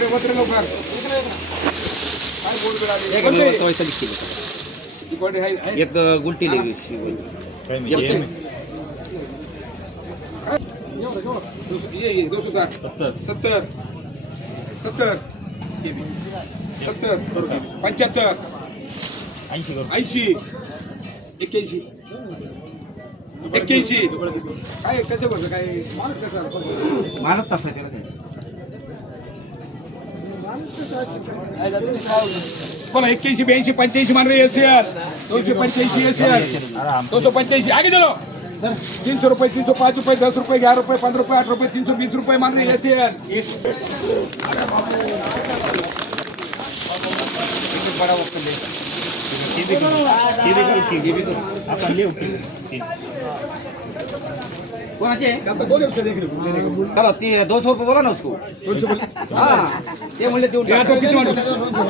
लवकर काय बोल? एक कोणते? चव्वेचाळीस किलो कोणती आहे? एक गुलटी लेगी दोनशे- ये, ये, दोनशे साठ सत्तर सत्तर सत्तर पंच्याहत्तर ऐंशी एक्क्याऐंशी एक्क्याऐंशी काय कसं बसं काय माणूस कसं मानत तसा त्याला काय. बोला एक्क्याऐंशी ब्याऐंशी पंच्याऐंशी मान रही एसीएल दोनशे पंच्याऐंशी एसीएल दोनशे पंच्याऐंशी आगे चलो तीन सौ रुपये तीन सौ पाँच रुपये दस रुपये ग्यारह रुपये पंद्रह रुपये आठ रुपये तीन सौ बीस रुपये मान रही रहे एसीएल कोणाचे? चला ती दोन सौ रुपये बोला ना उसको. हा ते म्हणले देऊन हे टाका.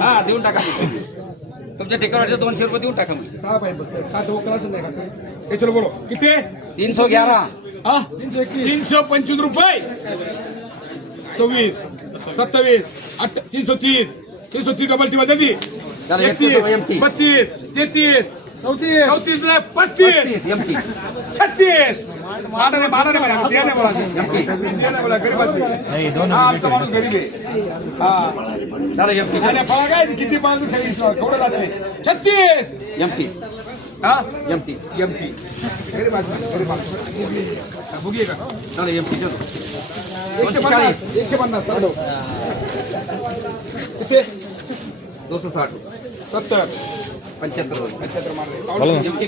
हा देऊन टाका तुमच्या ठिकाणचे दोनशे रुपये देऊन टाका का? हे चलो बोलो. किती? तीन सौ ग्यारह हा? तीनशे पंचवीस रुपये. सव्वीस सत्तावीस अठ तीनशे तीस. तीनशे तीस डबल टी बदलती. बत्तीस तेहतीस चौतीस। चौतीस नाही, पस्तीस। एम टी छत्तीस। मारा नाही मारा नाही म्हणे आम्ही, दे नाही बोला दे नाही बोला गरीब आदमी. हा आमचा माणूस गरीब आहे हा। चला एम टी आणि फळा काय किती माणूस आहे थोडं जाते छत्तीस। एम टी हा? एम टी एम पी गरीब आदमी गरीब माणूस हा, बुगी आहे का चला। एम टी एकशे पन्नास एकशे पन्नास चालव. किती दो सौ साठ। सत्तर। पंच्याहत्तर रुपये पंच्याहत्तर मारले एम टी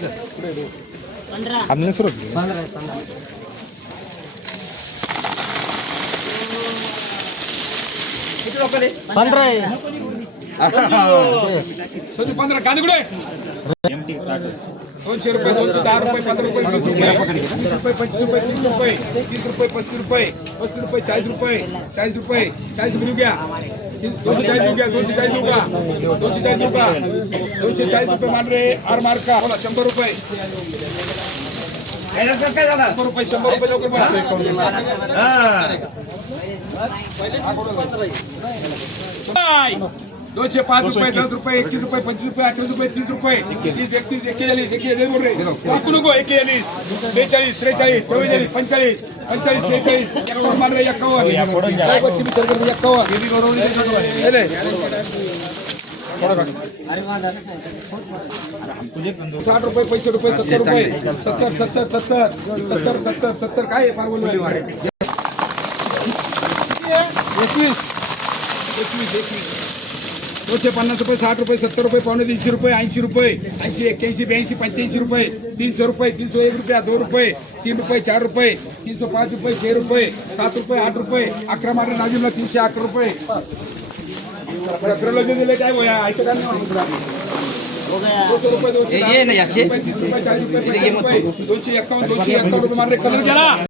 रुपये सजू पंधरा कांदे दोनशे रुपये दोनशे दहा रुपये पंधरा रुपये वीस रुपये वीस रुपये पंचवीस रुपये तीस रुपये तीस रुपये पस्तीस रुपये पस्तीस रुपये चाळीस रुपये चाळीस रुपये चाळीस रुपये घ्या दोनशे चाळीस घ्या दोनशे चाळीस का दोनशे चाळीस का दोनशे चाळीस रुपये मान रे आर मार का बोला शंभर रुपये शंभर रुपये शंभर रुपये लवकर काय? दोनशे पाच रुपये दस रुपये एकतीस रुपये पंचवीस रुपये अठ्ठावीस रुपये तीस रुपये. तीस एकतीस एक्केचाळीस एक्केचाळीस बोल रे ऐकू नको. एक्केचाळीस बेचाळीस त्रेचाळीस चव्वेचाळीस पंचेचाळीस पंचेचाळीस शेहेचाळीस एक्कावन्न मान रे एक्कावन्न काय गोष्टी विचार करतो एक्कावन्न हे रे. साठ रुपये पैसे रुपये सत्तर रुपये. सत्तर सत्तर सत्तर. सत्तर सत्तर सत्तर. काय आहे? फार बोललो एकवीस. एकवीस एकवीस. दोनशे पन्नास रुपये साठ रुपये सत्तर रुपये पावणे तीनशे रुपये ऐंशी रुपये ऐंशी एक्क्याऐंशी ब्याऐंशी पंच्याऐंशी रुपये तीनशे रुपये तीनशे एक रुपया दोन रुपये तीन रुपये चार रुपये तीनशे पाच रुपये छे रुपये सात रुपये आठ रुपये अकरा मारे नाजिमला तीनशे अकरा रुपये. फिरवलं दिले काय बोया ऐकतं का नाही? दोनशे रुपये दोनशे रुपये मारे कलर गेला.